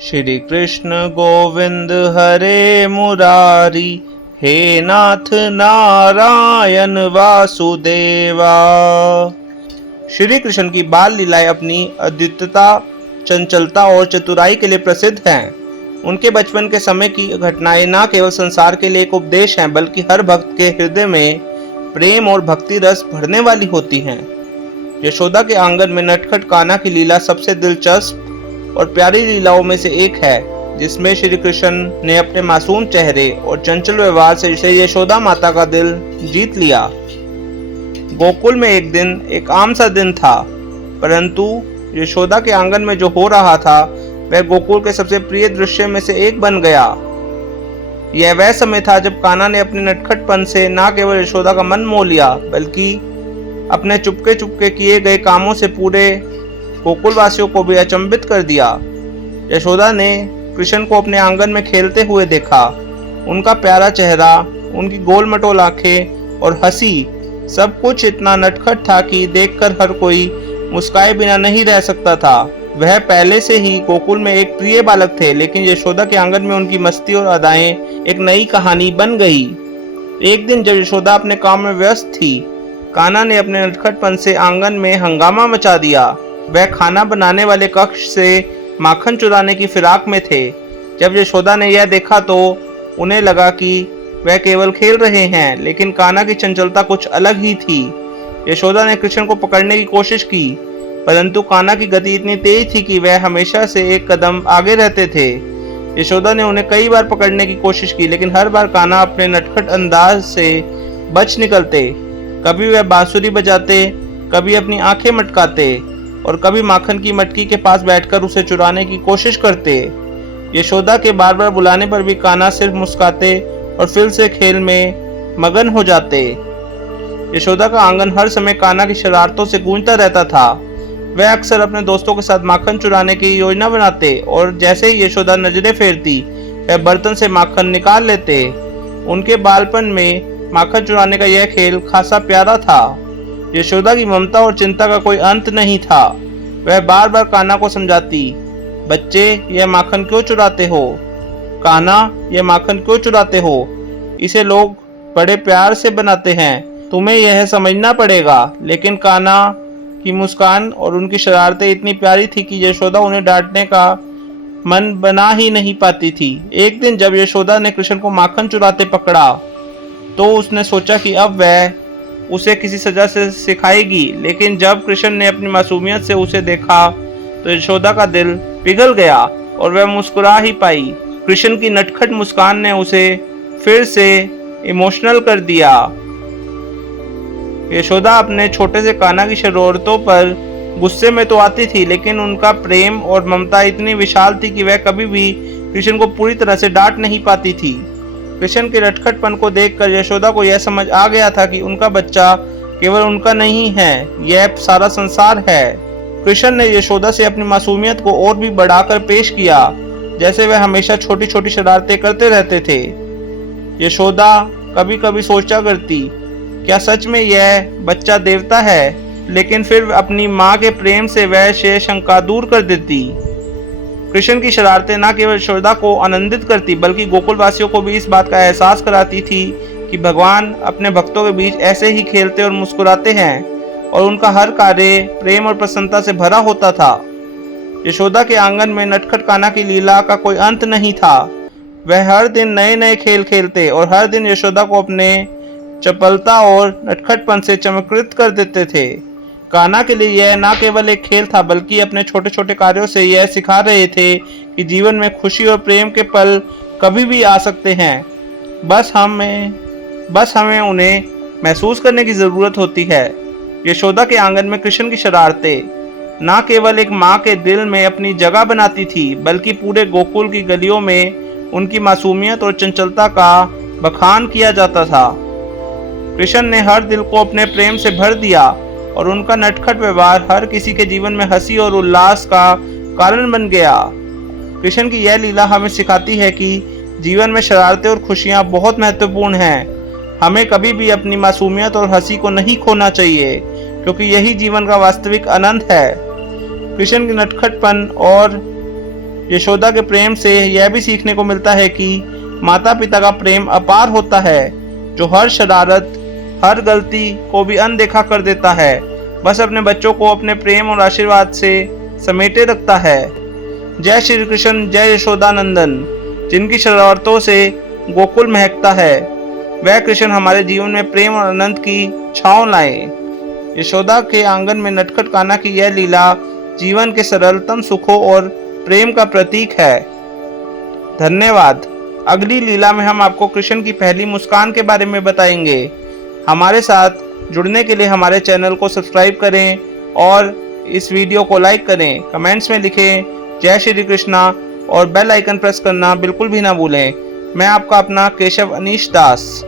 श्री कृष्ण गोविंद हरे मुरारी, हे नाथ नारायण वासुदेवा। श्री कृष्ण की बाल लीलाएं अपनी अद्वितीयता, चंचलता और चतुराई के लिए प्रसिद्ध हैं। उनके बचपन के समय की घटनाएं न केवल संसार के लिए एक उपदेश हैं, बल्कि हर भक्त के हृदय में प्रेम और भक्ति रस भरने वाली होती हैं। यशोदा के आंगन में नटखट कान्हा की लीला सबसे दिलचस्प और प्यारी लीलाओं में से एक है, जिसमें श्री कृष्ण ने अपने मासूम चेहरे और चंचल व्यवहार से यशोदा माता का दिल जीत लिया। गोकुल में एक दिन एक आम सा दिन था, परंतु यशोदा के आंगन में जो हो रहा था वह गोकुल के सबसे प्रिय दृश्य में से एक बन गया। यह वह समय था जब कान्हा ने अपने नटखटपन से न केवल यशोदा का मन मोह लिया, बल्कि अपने चुपके चुपके किए गए कामों से पूरे गोकुल वासियों को भी अचंभित कर दिया। यशोदा ने कृष्ण को अपने आंगन में खेलते हुए देखा। उनका प्यारा चेहरा, उनकी गोल मटोल आंखें और हंसी, सब कुछ इतना नटखट था कि देखकर हर कोई मुस्काए बिना नहीं रह सकता था। वह पहले से ही गोकुल में एक प्रिय बालक थे, लेकिन यशोदा के आंगन में उनकी मस्ती और अदाएं एक नई कहानी बन गई। एक दिन जब यशोदा अपने काम में व्यस्त थी, कान्हा ने अपने नटखटपन से आंगन में हंगामा मचा दिया। वह खाना बनाने वाले कक्ष से माखन चुराने की फिराक में थे। जब यशोदा ने यह देखा तो उन्हें लगा कि वह केवल खेल रहे हैं, लेकिन कान्हा की चंचलता कुछ अलग ही थी। यशोदा ने कृष्ण को पकड़ने की कोशिश की, परंतु कान्हा की गति इतनी तेज थी कि वह हमेशा से एक कदम आगे रहते थे। यशोदा ने उन्हें कई बार पकड़ने की कोशिश की, लेकिन हर बार कान्हा अपने नटखट अंदाज से बच निकलते। कभी वह बांसुरी बजाते, कभी अपनी आंखें मटकाते और कभी माखन की मटकी के पास बैठकर उसे चुराने की कोशिश करते। यशोदा के बार बार बुलाने पर भी कान्हा सिर्फ मुस्कुराते और फिर से खेल में मगन हो जाते। यशोदा का आंगन हर समय कान्हा की शरारतों से गूंजता रहता था। वह अक्सर अपने दोस्तों के साथ माखन चुराने की योजना बनाते और जैसे ही यशोदा नजरें फेरती, वह बर्तन से माखन निकाल लेते। उनके बालपन में माखन चुराने का यह खेल खासा प्यारा था। यशोदा की ममता और चिंता का कोई अंत नहीं था। वह बार बार कान्हा को समझाती, बच्चे यह माखन क्यों चुराते हो? कान्हा, यह माखन क्यों चुराते हो? इसे लोग बड़े प्यार से बनाते हैं, तुम्हें यह समझना पड़ेगा। लेकिन कान्हा की मुस्कान और उनकी शरारतें इतनी प्यारी थी कि यशोदा उन्हें डांटने का मन बना ही नहीं पाती थी। एक दिन जब यशोदा ने कृष्ण को माखन चुराते पकड़ा, तो उसने सोचा कि अब वह उसे किसी सजा से सिखाएगी, लेकिन जब कृष्ण ने अपनी मासूमियत से उसे देखा तो यशोदा का दिल पिघल गया और वह मुस्कुरा ही पाई। कृष्ण की नटखट मुस्कान ने उसे फिर से इमोशनल कर दिया। यशोदा अपने छोटे से कान्हा की शरारतों पर गुस्से में तो आती थी, लेकिन उनका प्रेम और ममता इतनी विशाल थी कि वह कभी भी कृष्ण को पूरी तरह से डांट नहीं पाती थी। कृष्ण के नटखटपन को देखकर यशोदा को यह समझ आ गया था कि उनका बच्चा केवल उनका नहीं है, यह सारा संसार है। कृष्ण ने यशोदा से अपनी मासूमियत को और भी बढ़ाकर पेश किया, जैसे वह हमेशा छोटी छोटी शरारतें करते रहते थे। यशोदा कभी कभी सोचा करती, क्या सच में यह बच्चा देवता है? लेकिन फिर अपनी माँ के प्रेम से वह शंका दूर कर देती। कृष्ण की शरारतें न केवल यशोदा को आनंदित करती, बल्कि गोकुल वासियों को भी इस बात का एहसास कराती थी कि भगवान अपने भक्तों के बीच ऐसे ही खेलते और मुस्कुराते हैं और उनका हर कार्य प्रेम और प्रसन्नता से भरा होता था। यशोदा के आंगन में नटखट कान्हा की लीला का कोई अंत नहीं था। वह हर दिन नए नए खेल खेलते और हर दिन यशोदा को अपने चपलता और नटखटपन से चमत्कृत कर देते थे। कान्हा के लिए यह न केवल एक खेल था, बल्कि अपने छोटे छोटे कार्यों से यह सिखा रहे थे कि जीवन में खुशी और प्रेम के पल कभी भी आ सकते हैं। बस हमें उन्हें महसूस करने की जरूरत होती है। यशोदा के आंगन में कृष्ण की शरारतें न केवल एक माँ के दिल में अपनी जगह बनाती थी, बल्कि पूरे गोकुल की गलियों में उनकी मासूमियत और चंचलता का बखान किया जाता था। कृष्ण ने हर दिल को अपने प्रेम से भर दिया और उनका नटखट व्यवहार हर किसी के जीवन में हंसी और उल्लास का कारण बन गया। कृष्ण की यह लीला हमें सिखाती है कि जीवन में शरारतें और खुशियां बहुत महत्वपूर्ण हैं। हमें कभी भी अपनी मासूमियत और हंसी को नहीं खोना चाहिए, क्योंकि यही जीवन का वास्तविक आनंद है। कृष्ण के नटखटपन और यशोदा के प्रेम से यह भी सीखने को मिलता है कि माता पिता का प्रेम अपार होता है, जो हर शरारत, हर गलती को भी अनदेखा कर देता है, बस अपने बच्चों को अपने प्रेम और आशीर्वाद से समेटे रखता है। जय श्री कृष्ण, जय यशोदानंदन। जिनकी शरारतों से गोकुल महकता है, वह कृष्ण हमारे जीवन में प्रेम और आनंद की छांव लाए। यशोदा के आंगन में नटखट कान्हा की यह लीला जीवन के सरलतम सुखों और प्रेम का प्रतीक है। धन्यवाद। अगली लीला में हम आपको कृष्ण की पहली मुस्कान के बारे में बताएंगे। हमारे साथ जुड़ने के लिए हमारे चैनल को सब्सक्राइब करें और इस वीडियो को लाइक करें। कमेंट्स में लिखें जय श्री कृष्णा और बेल आइकन प्रेस करना बिल्कुल भी ना भूलें। मैं आपका अपना केशव अनीश दास।